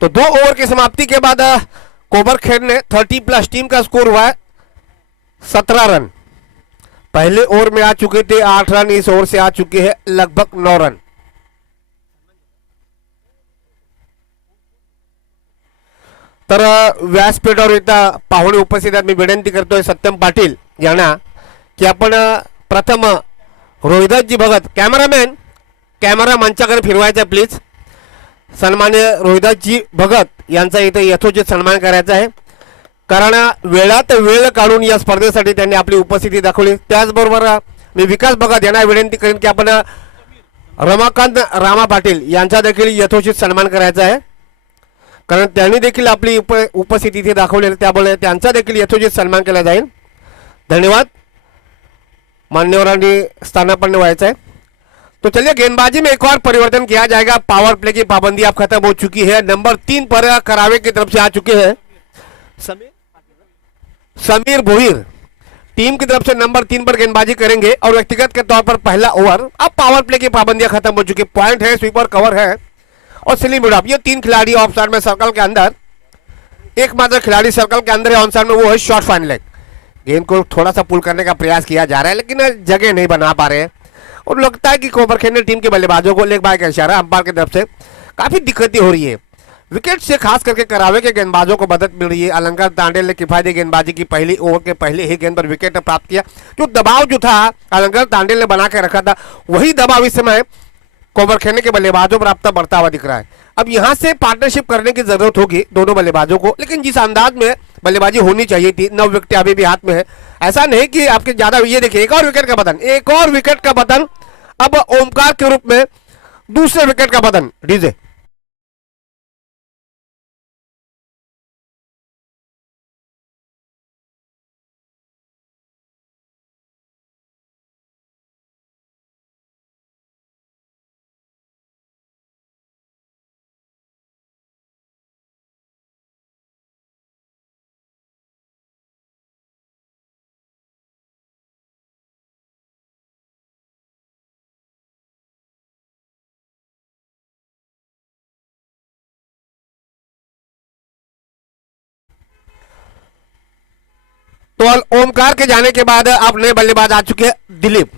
तो 2 ओवर की समाप्ति के बाद कोबरखेड़ ने 30+ टीम का स्कोर हुआ है 17 रन। पहले ओवर में आ चुके थे 8 रन, इस ओवर से आ चुके हैं लगभग 9 रन। तर व्यासपीठावर इथं पाहुणे उपस्थित आहेत। मी विनंती करतोय सत्यम पाटील यांना की आपण प्रथम रोहिदासजी भगत कॅमेरामॅन कॅमेरा मंचाकडे फिरवायचा प्लीज। सन्मान्य रोहिदासजी भगत यांचा इथे यथोचित सन्मान करायचा आहे, कारण वेळात वेळ काढून या स्पर्धेसाठी त्यांनी आपली उपस्थिती दाखवली। त्याचबरोबर मी विकास भगत यांना विनंती करेन की आपण रमाकांत रामा पाटील यांचा देखील यथोचित सन्मान करायचा आहे, कारण त्यांनी देखील आपली उपस्थिती इथे दाखवली, त्यामुळे त्यांचा देखील यथोचित सन्मान केला जाईल। धन्यवाद। मान्यवरांनी स्थानापन्न व्हायचा है। तो चलिए गेंदबाजी में एक और परिवर्तन किया जाएगा। पावर प्ले की पाबंदी अब खत्म हो चुकी है। नंबर 3 पर करावे की तरफ से आ चुके हैं समीर भोईर। टीम की तरफ से नंबर 3 पर गेंदबाजी करेंगे और व्यक्तिगत के तौर पर पहला ओवर। अब पावर प्ले की पाबंदियां खत्म हो चुकी, पॉइंट है, स्वीपर कवर है और स्लिम मिडअप। ये 3 खिलाड़ी ऑफ साइड में सर्कल के अंदर, एकमात्र खिलाड़ी सर्कल के अंदर है ऑन साइड में, वो है शॉर्ट फाइन लेग। गेंद को थोड़ा सा पुल करने का प्रयास किया जा रहा है, लेकिन जगह नहीं बना पा रहे हैं और लगता है कि कोबरखेड़ ने टीम के बल्लेबाजों को लेग बाय का इशारा अंपायर की तरफ से काफी दिक्कतें हो रही है। विकेट से खास करके करावे के गेंदबाजों को मदद मिल रही है। अलंकार तांडेल ने किफायती गेंदबाजी की, पहली ओवर के पहले ही गेंद पर विकेट प्राप्त किया। जो दबाव जो था अलंकार तांडेल ने बना के रखा था, वही दबाव इस समय कोबरखेड़ के बल्लेबाजों पर अब बढ़ता हुआ दिख रहा है। अब यहां से पार्टनरशिप करने की जरूरत होगी दोनों बल्लेबाजों को, लेकिन जिस अंदाज में बल्लेबाजी होनी चाहिए थी, 9 विकेट अभी भी हाथ में है। ऐसा नहीं कि आपके ज्यादा, ये देखिए एक और विकेट का पतन, एक और विकेट का पतन। अब ओमकार के रूप में दूसरे विकेट का पतन। डीजे तो ओमकार के जाने के बाद अब नए बल्लेबाज आ चुके हैं दिलीप।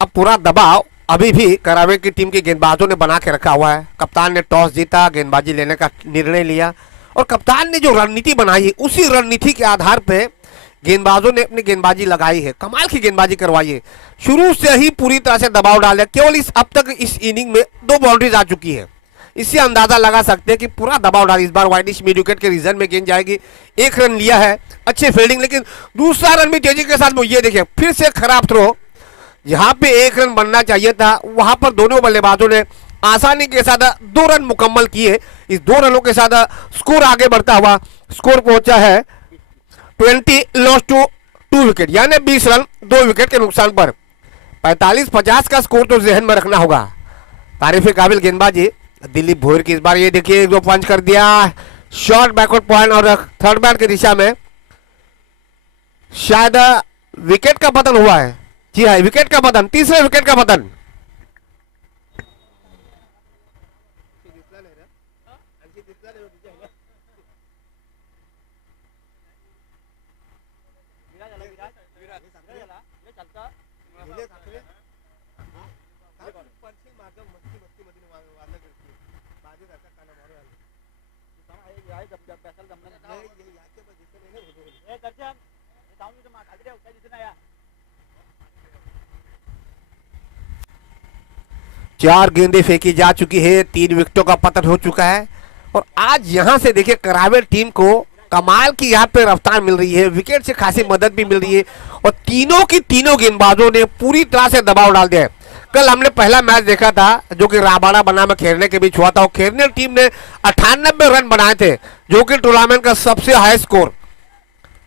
अब पूरा दबाव अभी भी करावे की टीम के गेंदबाजों ने बना के रखा हुआ है। कप्तान ने टॉस जीता, गेंदबाजी लेने का निर्णय लिया और कप्तान ने जो रणनीति बनाई है, उसी रणनीति के आधार पे गेंदबाजों ने अपनी गेंदबाजी लगाई है, कमाल की गेंदबाजी करवाई है। शुरू से ही पूरी तरह से दबाव डाला। केवल इस अब तक इस इनिंग में 2 बाउंड्रीज आ चुकी है, इससे अंदाजा लगा सकते हैं कि पूरा दबाव डाल। इस बार वाइडिश मिड विकेट के रीजन में गेंद जाएगी। 1 रन लिया है, अच्छे फील्डिंग, लेकिन दूसरा रन भी तेजी के साथ। ये देखिए फिर से खराब थ्रो, जहां पे 1 रन बनना चाहिए था वहां पर दोनों बल्लेबाजों ने आसानी के साथ 2 रन मुकम्मल किए। इस 2 रनों के साथ स्कोर आगे बढ़ता हुआ, स्कोर पहुंचा है 20 लॉस टू 2 विकेट, यानी 20 रन 2 विकेट के नुकसान पर। 45-50 का स्कोर तो जहन में रखना होगा। तारीफ काबिल गेंदबाजी दिलीप भोईर की। इस बार ये देखिए 1-2 पंच कर दिया, शॉर्ट बैकवर्ड पॉइंट और थर्ड बैट की दिशा में शायद विकेट का पतन हुआ है। जी हाँ, विकेट का पतन, तीसरे विकेट का पतन। चार गेंदें फेंकी जा चुकी है, 3 विकेटों का पतन हो चुका है और आज यहां से देखिए करावे टीम को कमाल की यहाँ पे रफ्तार मिल रही है, विकेट से खासी मदद भी मिल रही है और तीनों की तीनों गेंदबाजों ने पूरी तरह से दबाव डाल दिया है। कल हमने पहला मैच देखा था जो कि राबाड़ा बनाम खेरने के बीच हुआ था और खेरने टीम ने 98 रन बनाए थे, जो कि टूर्नामेंट का सबसे हाई स्कोर।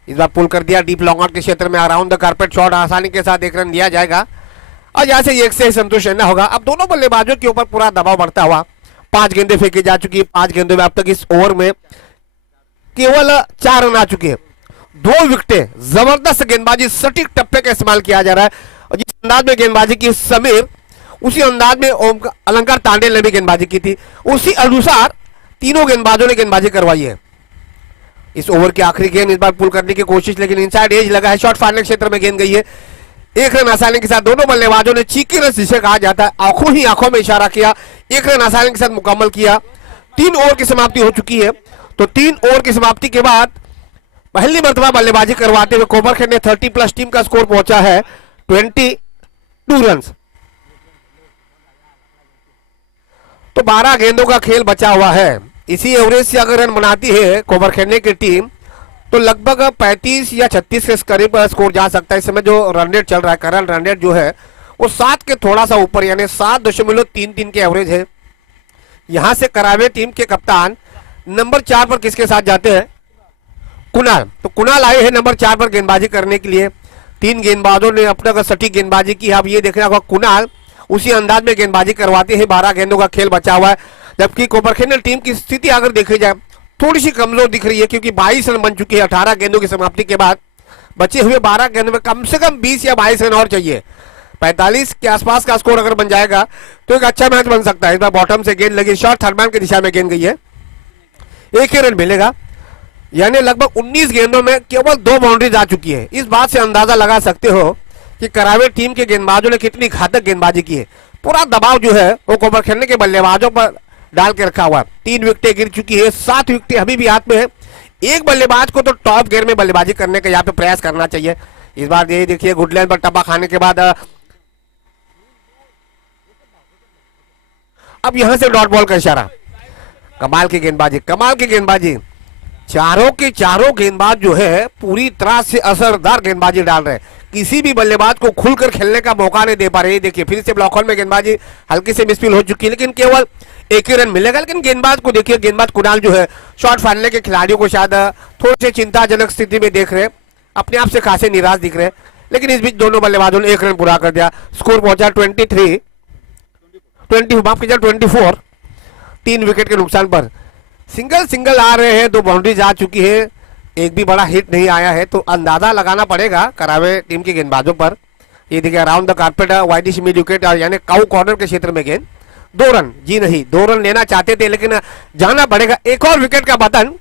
इस बार पुल कर दिया डीप लॉन्ग आउट के क्षेत्र में, अराउंड द कारपेट शॉट आसानी के साथ 1 रन लिया जाएगा और यहाँ से 1 से संतुष्ट रहना होगा। अब दोनों बल्लेबाजों के ऊपर पूरा दबाव बढ़ता हुआ। 5 गेंदें फेंकी जा चुकी है, 5 गेंदों में अब तक इस ओवर में केवल 4 रन आ चुके हैं, 2 विकेटें। जबरदस्त गेंदबाजी, सटीक टप्पे का इस्तेमाल किया जा रहा है और जिस अंदाज में गेंदबाजी की समीर, उसी अंदाज में अलंकार तांडेल ने भी गेंदबाजी की थी। उसी अनुसार तीनों गेंदबाजों ने गेंदबाजी करवाई है। इस ओवर की आखिरी गेंद इस बार पुल करने की कोशिश, लेकिन इनसाइड एज लगा है, शॉट फाड़ने क्षेत्र में गेंद गई है। एक रन आसानी के साथ दोनों बल्लेबाजों ने चीकी रन जिसे कहा जाता है, आंखों ही आंखों में इशारा किया, एक रन आसानी के साथ मुकम्मल किया। 3 ओवर की समाप्ति हो चुकी है। तो 3 ओवर की समाप्ति के बाद पहली मर्तबा बल्लेबाजी करवाते हुए कोपरखैरन ने 30+ टीम का स्कोर पहुंचा है 22 रन। तो 12 गेंदों का खेल बचा हुआ है। इसी एवरेज से अगर रन बनाती है कोपरखैरन की टीम तो लगभग 35 या 36 के करीब स्कोर जा सकता है। इस समय जो रन रेट चल रहा है, करंट रन रेट जो है वो 7 के थोड़ा सा ऊपर यानी 7.33 के एवरेज है। यहां से करावे टीम के कप्तान नंबर 4 पर किसके साथ जाते हैं? कुणाल। तो कुणाल आए हैं नंबर 4 पर गेंदबाजी करने के लिए। 3 गेंदबाजों ने अब तक सटीक गेंदबाजी की है। अब ये देखना होगा कुणाल उसी अंदाज में गेंदबाजी करवाते हैं। 12 गेंदों का खेल बचा हुआ है, जबकि कोपरखैरन टीम की स्थिति अगर देखी जाए थोड़ी सी कमजोर दिख रही है, क्योंकि 22 रन बन चुकी है 18 गेंदों की समाप्ति के बाद। बचे हुए 12 गेंदों में कम से कम 20 या 22 रन और चाहिए। 45 के आसपास का स्कोर अगर बन जाएगा तो एक अच्छा मैच बन सकता है। इस बार बॉटम से गेंद लगी, शॉर्ट थर्डमैन की दिशा में गेंद गई है, 1 ही रन मिलेगा। यानी लगभग 19 गेंदों में केवल 2 बाउंड्रीज आ चुकी है। इस बात से अंदाजा लगा सकते हो कि करावे टीम के गेंदबाजों ने कितनी घातक गेंदबाजी की है। पूरा दबाव जो है वो कोपरखैरन के बल्लेबाजों पर डाल के रखा हुआ है। 3 विकेटें गिर चुकी है, 7 विकेटें अभी भी हाथ में है। एक बल्लेबाज को तो टॉप गियर में बल्लेबाजी करने का यहाँ पे प्रयास करना चाहिए। इस बार ये देखिए गुडलैंड पर टप्पा खाने के बाद अब यहां से डॉट बॉल का इशारा। कमाल की गेंदबाजी, कमाल की गेंदबाजी। चारों के चारों गेंदबाज जो है पूरी तरह से असरदार गेंदबाजी डाल रहे हैं। किसी भी बल्लेबाज को खुलकर खेलने का मौका नहीं दे पा रहे। देखिए फिर से ब्लॉक होल में गेंदबाजी हल्की से मिसफील हो चुकी है, लेकिन केवल 1 ही रन मिलेगा। लेकिन गेंदबाज को देखिए, गेंदबाज कुणाल जो है शॉट फाड़ने के खिलाड़ियों को शायद थोड़े से चिंताजनक स्थिति में देख रहे, अपने आप से खासे निराश दिख रहे। लेकिन इस बीच दोनों बल्लेबाजों ने 1 रन पूरा कर दिया। स्कोर पहुंचा 24। 3 विकेट के नुकसान पर सिंगल आ रहे हैं। 2 बाउंड्रीज आ चुकी है, एक भी बड़ा हिट नहीं आया है। तो अंदाजा लगाना पड़ेगा करावे टीम के गेंदबाजों पर। ये देखिए around the carpet widish mid wicket यानी काउ कॉर्नर के क्षेत्र में गेंद। 2 रन, जी नहीं 2 रन लेना चाहते थे, लेकिन जाना पड़ेगा। एक और विकेट का पतन।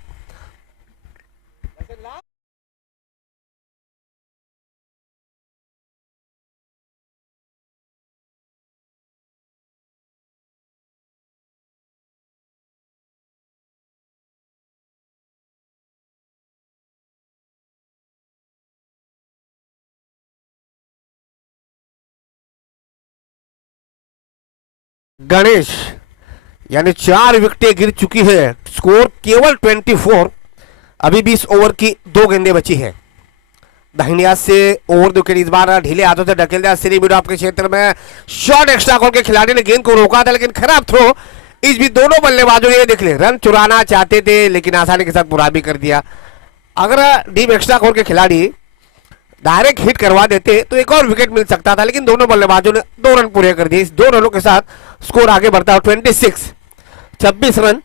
गणेश यानी 4 विकेटें गिर चुकी है, स्कोर केवल 24। अभी भी इस ओवर की 2 गेंदें बची है। दाहिनी हाथ से ओवर विकेट इस बार ढीले हाथों से ढकेल दिया श्री मिड आपके क्षेत्र में। शॉट एक्स्ट्रा कॉल के खिलाड़ी ने गेंद को रोका था, लेकिन खराब थ्रो। इस भी दोनों बल्लेबाजों ने देख ले रन चुराना चाहते थे, लेकिन आसानी के साथ पूरा भी कर दिया। अगर डीप एक्स्ट्रा कॉल के खिलाड़ी डायरेक्ट हिट करवा देते तो एक और विकेट मिल सकता था, लेकिन दोनों बल्लेबाजों ने 2 रन पूरे कर दिए। इस 2 रनों के साथ स्कोर आगे बढ़ता है 26 रन।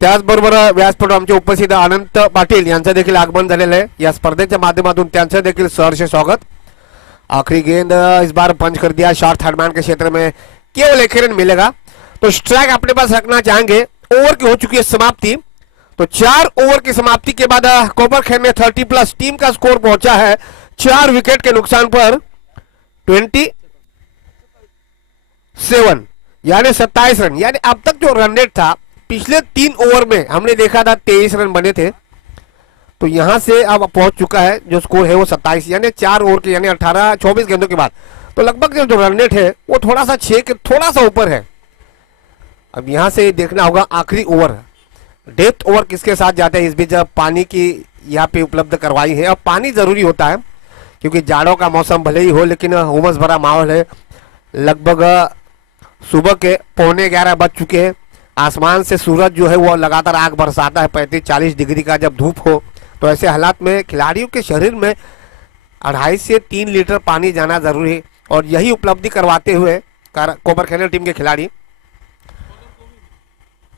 त्याचबरोबर व्यासपीठ आमचे उपस्थित अनंत पाटील यांचं देखील आगमन झालेलं आहे। या स्पर्धेच्या माध्यमातून त्यांचं देखील सहर्ष स्वागत। आखिरी गेंद इस बार पंच कर दिया, शॉर्ट थर्डमैन के क्षेत्र में केवल 1 रन मिलेगा। तो स्ट्राइक अपने पास रखना चाहेंगे। ओवर की हो चुकी है समाप्ति। तो 4 ओवर की समाप्ति के बाद कोपरखैरन में 30+ टीम का स्कोर पहुंचा है 4 विकेट के नुकसान पर 27 यानी 27 रन। यानी अब तक जो रन रेट था पिछले 3 ओवर में हमने देखा था 23 रन बने थे, तो यहां से अब पहुंच चुका है जो स्कोर है वो 27 यानी 4 ओवर के यानी 24 गेंदों के बाद। तो लगभग जो रन रेट है वो थोड़ा सा 6 के थोड़ा सा ऊपर है। अब यहां से देखना होगा आखिरी ओवर, डेथ ओवर किसके साथ जाते हैं। इस बीच पानी की यहाँ पे उपलब्ध करवाई है। अब पानी जरूरी होता है क्योंकि जाड़ों का मौसम भले ही हो, लेकिन उमस भरा माहौल है। लगभग सुबह के 11:15 बज चुके हैं। आसमान से सूरज जो है वो लगातार आग बरसाता है 35-40 डिग्री का जब धूप हो। तो ऐसे हालात में खिलाड़ियों के शरीर में 2.5 से 3 लीटर पानी जाना जरूरी है, और यही उपलब्धि करवाते हुए कोपरखैरन टीम के खिलाड़ी।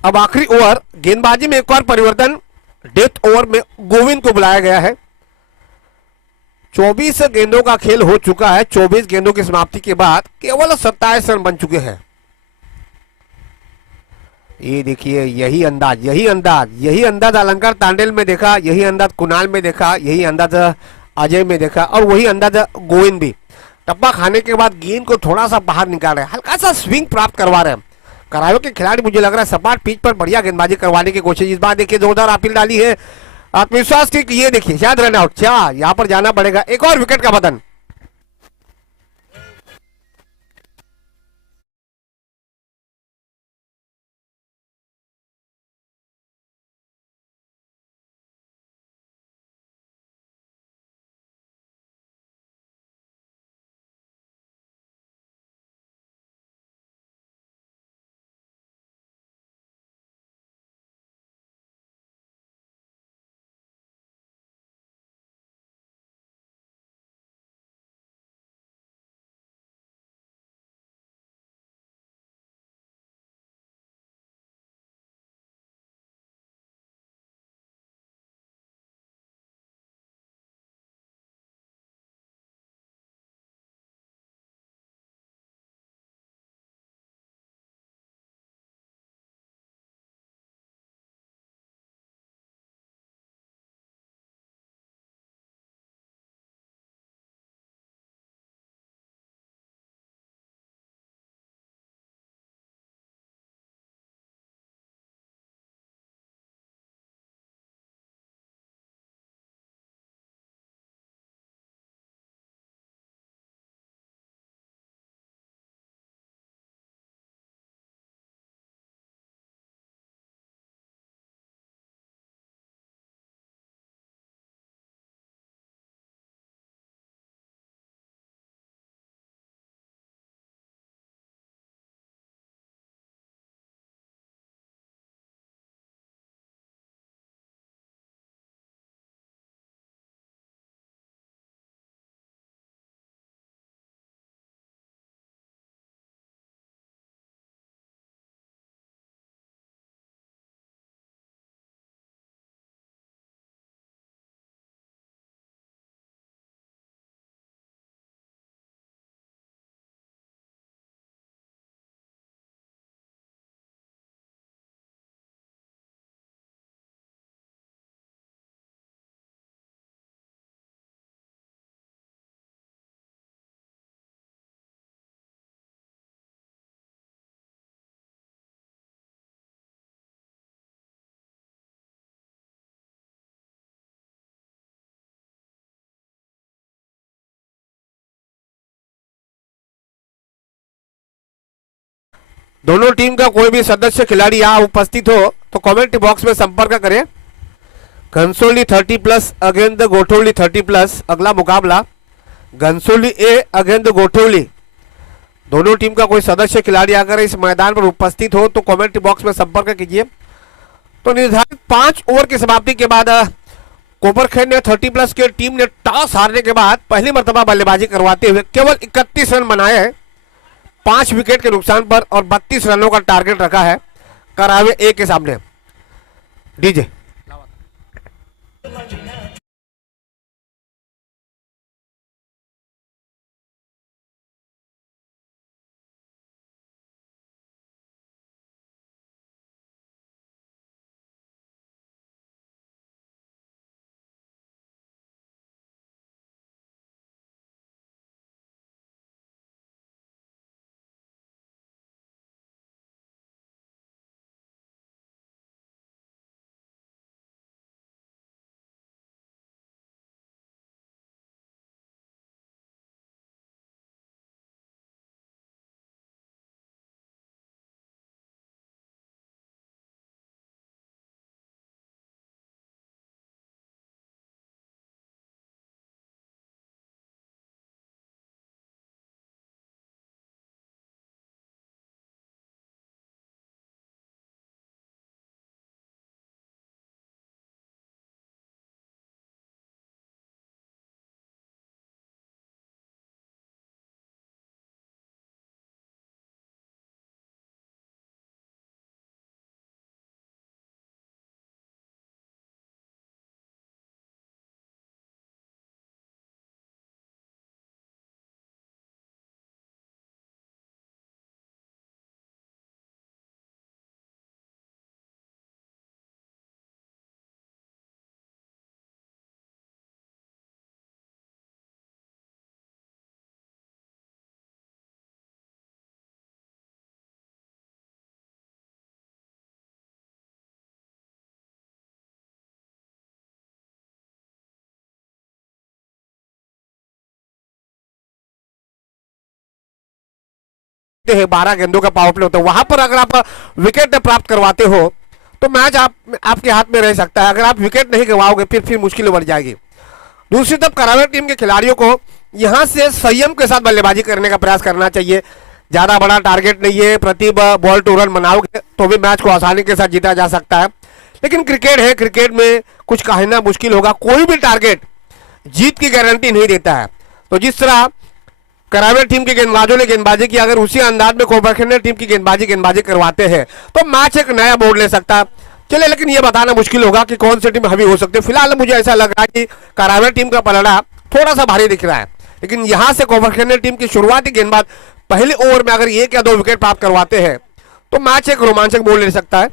अब आखिरी ओवर गेंदबाजी में एक और परिवर्तन, डेथ ओवर में गोविंद को बुलाया गया है। 24 गेंदों का खेल हो चुका है। 24 गेंदों की समाप्ति के बाद केवल 27 रन बन चुके हैं। ये देखिए, यही अंदाज अलंकार तांडेल में देखा, यही अंदाज कुणाल में देखा, यही अंदाज अजय में देखा, और वही अंदाज गोविंद भी। टप्पा खाने के बाद गेंद को थोड़ा सा बाहर निकाल रहे हैं, हल्का सा स्विंग प्राप्त करवा रहे हैं। करावे के खिलाड़ी मुझे लग रहा है सपाट पिच पर बढ़िया गेंदबाजी करवाने की कोशिश। इस बार देखिए जोरदार अपील डाली है, आत्मविश्वास की। ये देखिए शायद रन आउट, क्या यहाँ पर जाना पड़ेगा, एक और विकेट का पतन। दोनों टीम का कोई भी सदस्य खिलाड़ी यहाँ उपस्थित हो तो कमेंट बॉक्स में संपर्क करें। घनसोली 30+ अगेंस्ट गोठवली 30+। अगला मुकाबला घनसोली ए अगेंस्ट गोठवली। दोनों टीम का कोई सदस्य खिलाड़ी अगर इस मैदान पर उपस्थित हो तो कमेंट बॉक्स में संपर्क कीजिए। तो निर्धारित 5 ओवर की समाप्ति के बाद कोपरखैर ने 30+ के टीम ने टॉस हारने के बाद पहली मर्तबा बल्लेबाजी करवाते हुए केवल 31 रन बनाए हैं 5 विकेट के नुकसान पर, और 32 रनों का टारगेट रखा है करावे ए के सामने। डीजे हैं 12 गेंदों का पावर प्ले होता है, वहां पर अगर आप विकेट प्राप्त करवाते हो तो मैच आपके हाथ में रह सकता है। अगर आप विकेट नहीं गंवाओगे फिर मुश्किल बढ़ जाएगी। दूसरी तरफ करावे टीम के खिलाड़ियों को यहां से संयम के साथ बल्लेबाजी करने का प्रयास करना चाहिए। ज्यादा बड़ा टारगेट नहीं है, प्रति बॉल 2 रन बनाओगे तो भी मैच को आसानी के साथ जीता जा सकता है। लेकिन क्रिकेट है, क्रिकेट में कुछ कहना मुश्किल होगा। कोई भी टारगेट जीत की गारंटी नहीं देता है। तो जिस तरह करावे टीम के गेंदबाजों ने गेंदबाजी की, अगर उसी अंदाज में कोपरखैरव टीम की गेंदबाजी करवाते हैं तो मैच एक नया मोड़ ले सकता है। चले, लेकिन यह बताना मुश्किल होगा कि कौन सी टीम हावी हो सकती है। फिलहाल मुझे ऐसा लग रहा है कि करावे टीम का पलड़ा थोड़ा सा भारी दिख रहा है, लेकिन यहां से कोपरखैरव टीम की शुरुआती गेंदबाज पहले ओवर में अगर 1 या 2 विकेट प्राप्त करवाते हैं तो मैच एक रोमांचक मोड़ ले सकता है।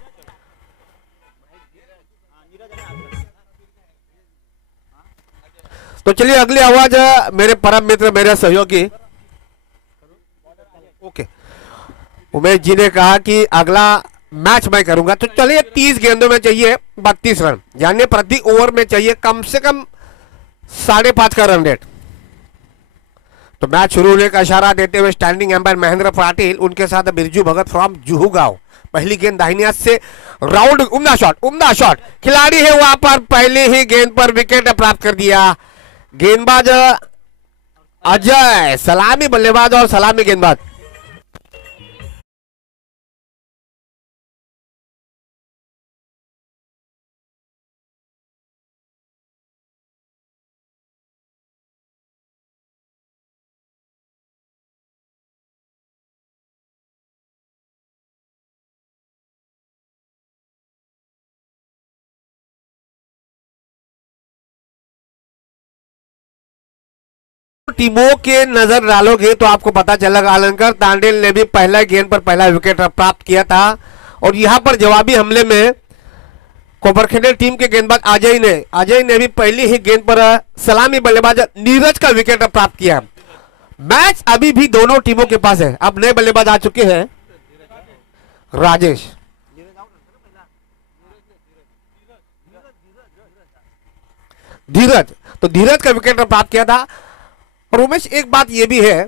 तो चलिए अगली आवाज मेरे परम मित्र, मेरे सहयोगी ओके उमेश जी ने कहा कि अगला मैच मैं करूंगा। तो चलिए 30 गेंदों में चाहिए 32 रन, यानी प्रति ओवर में चाहिए कम से कम 5.5 का रन रेट। तो मैच शुरू होने का इशारा देते हुए स्टैंडिंग एम्पायर महेंद्र पाटिल, उनके साथ बिरजू भगत फ्रॉम जुहू गांव। पहली गेंद दाहिनी हाथ से राउंड, उम्दा शॉट खिलाड़ी है वहां पर, पहले ही गेंद पर विकेट प्राप्त कर दिया। गेंदबाज अजय, सलामी बल्लेबाज और सलामी गेंदबाज। टीमों के नजर डालोगे तो आपको पता चलेगा अलंकर तांडेल ने भी पहला गेंद पर पहला विकेट प्राप्त किया था, और यहां पर जवाबी हमले में कोपरखैरव टीम के गेंदबाज अजय ने भी पहली ही गेंद पर सलामी बल्लेबाज नीरज का विकेट प्राप्त किया। मैच अभी भी दोनों टीमों के पास है। अब नए बल्लेबाज आ चुके हैं राजेश, धीरज, तो धीरज का विकेट प्राप्त किया था। और उमेश एक बात यह भी है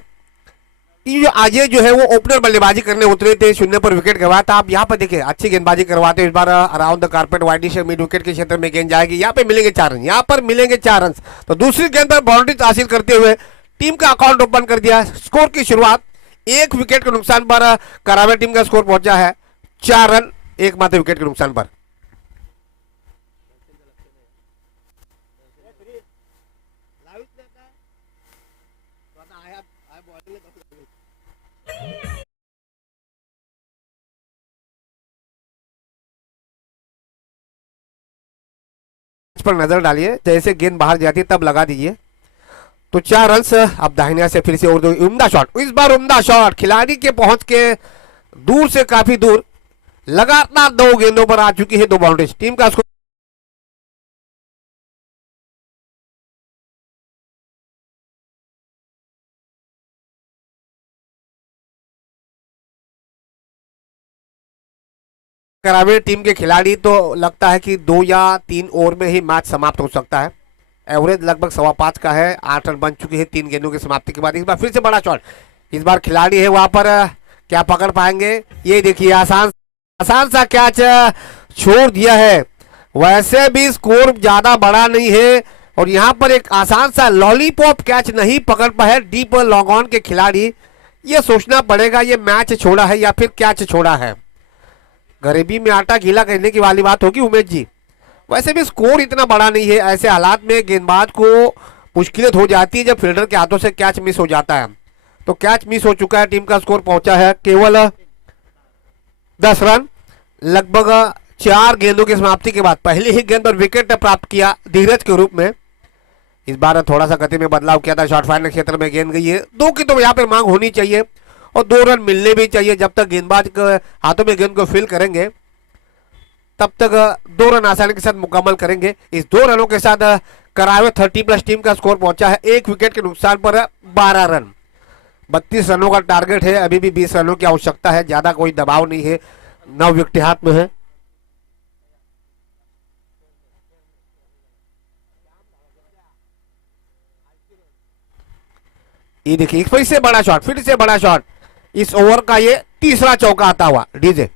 कि जो अजय जो है वो ओपनर बल्लेबाजी करने उतरे थे, 0 पर विकेट गंवाया था। आप यहाँ पर देखिए अच्छी गेंदबाजी करवाते हैं। इस बार अराउंड द कारपेट वाइड से मिड विकेट के क्षेत्र में गेंद जाएगी, यहाँ पे मिलेंगे 4 रन, यहाँ पर मिलेंगे 4 रन। तो दूसरी गेंद पर बाउंड्री हासिल करते हुए टीम का अकाउंट ओपन कर दिया। स्कोर की शुरुआत 1 विकेट के नुकसान पर करावे टीम का स्कोर पहुंचा है 4 रन, एकमात्र विकेट के नुकसान पर। पर नजर डालिए, जैसे गेंद बाहर जाती है तब लगा दीजिए। तो 4 रन। अब दाहिने से फिर से और 2 उम्दा शॉट, इस बार उम्दा शॉट खिलाड़ी के पहुंच के दूर से काफी दूर, लगातार 2 गेंदों पर आ चुकी है 2 बाउंड्रीज। टीम का स्कोर करावे टीम के खिलाड़ी तो लगता है कि 2 या 3 ओवर में ही मैच समाप्त हो सकता है। एवरेज लगभग 5.25 का है, 8 रन बन चुके हैं 3 गेंदों की समाप्ति के बाद। इस बार फिर से बड़ा शॉट, इस बार खिलाड़ी है वहां पर, क्या पकड़ पाएंगे? ये देखिए आसान सा कैच छोड़ दिया है। वैसे भी स्कोर ज्यादा बड़ा नहीं है, और यहां पर एक आसान सा लॉलीपॉप कैच नहीं पकड़ पाए डीप लॉन्ग ऑन के खिलाड़ी। ये सोचना पड़ेगा ये मैच छोड़ा है या फिर कैच छोड़ा है। गरीबी में आटा गीला करने की वाली बात होगी उमेश जी। वैसे भी स्कोर इतना बड़ा नहीं है, ऐसे हालात में गेंदबाज को मुश्किलें हो जाती है जब फील्डर के हाथों से कैच मिस हो जाता है। तो कैच मिस हो चुका है, टीम का स्कोर पहुंचा है केवल 10 रन। लगभग 4 गेंदों की समाप्ति के बाद पहली ही गेंद पर विकेट प्राप्त किया धीरज के रूप में। इस बार थोड़ा सा गति में बदलाव किया था, शॉर्ट फाइनल क्षेत्र में गेंद गई है। 2 की तो यहाँ पे मांग होनी चाहिए और 2 रन मिलने भी चाहिए। जब तक गेंदबाज के हाथों में गेंद को फील करेंगे तब तक 2 रन आसानी के साथ मुकम्मल करेंगे। इस 2 रनों के साथ करावे 30+ टीम का स्कोर पहुंचा है 1 विकेट के नुकसान पर 12 रन। 32 रनों का टारगेट है, अभी भी 20 रनों की आवश्यकता है, ज्यादा कोई दबाव नहीं है, 9 विकेट हाथ में है। ये देखिए फिर से बड़ा शॉट, इस ओवर का ये तीसरा चौका आता हुआ। डीजे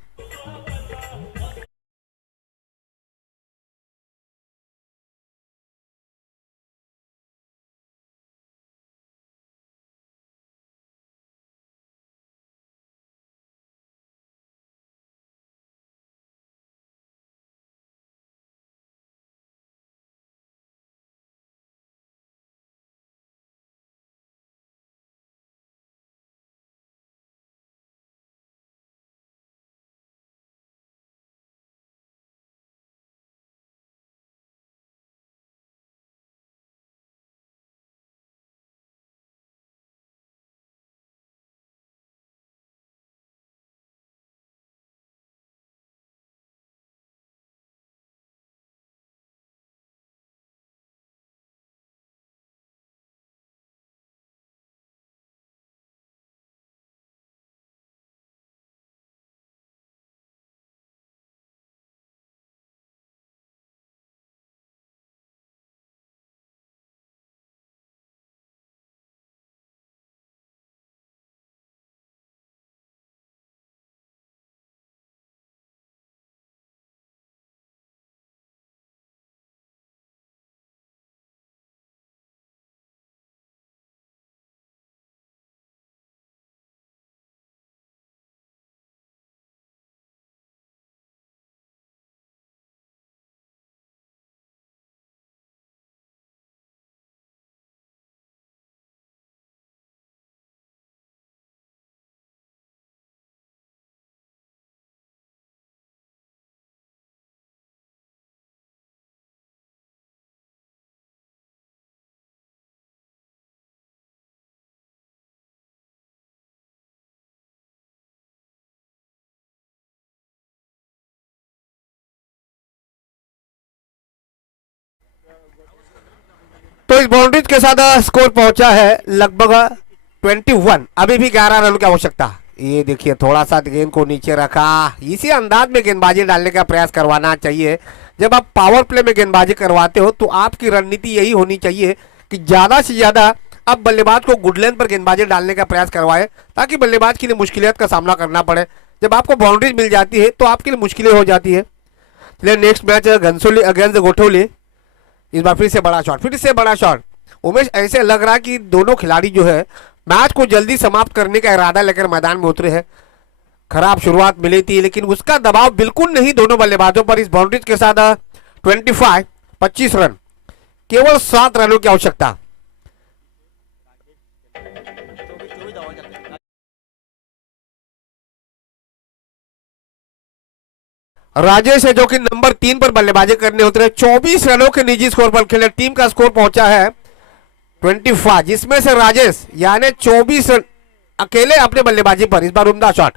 तो इस बाउंड्रीज के साथ स्कोर पहुंचा है लगभग 21। अभी भी 11 रन की आवश्यकता। ये देखिए थोड़ा सा गेंद को नीचे रखा, इसी अंदाज में गेंदबाजी डालने का प्रयास करवाना चाहिए। जब आप पावर प्ले में गेंदबाजी करवाते हो तो आपकी रणनीति यही होनी चाहिए कि ज्यादा से ज्यादा आप बल्लेबाज को गुड लेंथ पर गेंदबाजी डालने का प्रयास करवाए, ताकि बल्लेबाज के लिए मुश्किलात का सामना करना पड़े। जब आपको बाउंड्रीज मिल जाती है तो आपके लिए मुश्किलें हो जाती है। चलिए नेक्स्ट मैच घनसोली अगेंस्ट गोठौली। इस बार फिर से बड़ा शॉट, फिर से बड़ा शॉट। उमेश ऐसे लग रहा है कि दोनों खिलाड़ी जो है मैच को जल्दी समाप्त करने का इरादा लेकर मैदान में उतरे हैं। खराब शुरुआत मिली थी लेकिन उसका दबाव बिल्कुल नहीं दोनों बल्लेबाजों पर। इस बाउंड्रीज के साथ 25 रन, केवल 7 रनों की आवश्यकता। राजेश है जो कि नंबर 3 पर बल्लेबाजी करने उतरे। 24 रनों के निजी स्कोर पर खेले। टीम का स्कोर पहुंचा है 25, जिसमें से राजेश यानी 24 रन अकेले अपने बल्लेबाजी पर। इस बार उम्दा शॉट,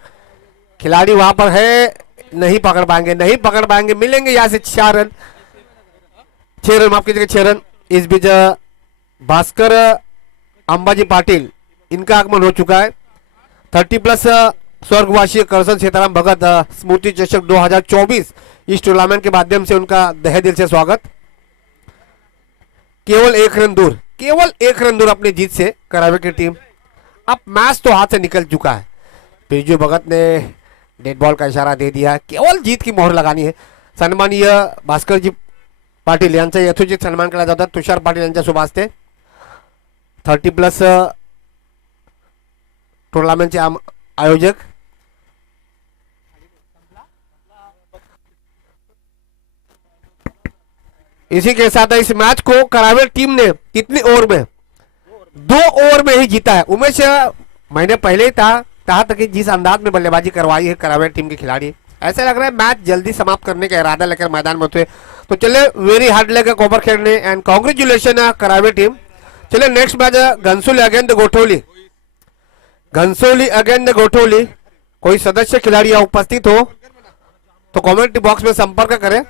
खिलाड़ी वहां पर है, नहीं पकड़ पाएंगे, नहीं पकड़ पाएंगे। मिलेंगे यहां से 6 रन, माफ कीजिएगा 6 रन। इस बीच भास्कर अंबाजी पाटिल, इनका आगमन हो चुका है। 30+ स्वर्गवासी करसन सीताराम भगत स्मृति चषक 2024 इस टूर्नामेंट के माध्यम से उनका तहे दिल से स्वागत। केवल 1 रन दूर, केवल 1 रन दूर अपनी जीत से करावे की टीम। अब मैच तो हाथ से निकल चुका है। बिरजू भगत ने डेड बॉल का इशारा दे दिया, केवल जीत की मोहर लगानी है। सन्माननीय भास्कर जी पाटील यांचा यथोचित सन्मान केला जातो। तुषार पाटील यांच्या शुभ हस्ते 30+ टूर्नामेंटचे आयोजक। इसी के साथ इस मैच को करावे टीम ने कितनी ओवर में, 2 ओवर में ही जीता है। उमेश महीने पहले ही कहा था कि जिस अंदाज में बल्लेबाजी करवाई है करावे टीम के खिलाड़ी, ऐसा लग रहा है मैच जल्दी समाप्त करने का इरादा लेकर मैदान में उतरे। तो चले वेरी हार्ड लेकर ओवर खेलने एंड कांग्रेचुलेशन करावे टीम। चले next match Ghansoli against Gothauli. Ghansoli against Gothauli. कोई सदस्य खिलाड़ी या उपस्थित हो तो कमेंट बॉक्स में संपर्क करें।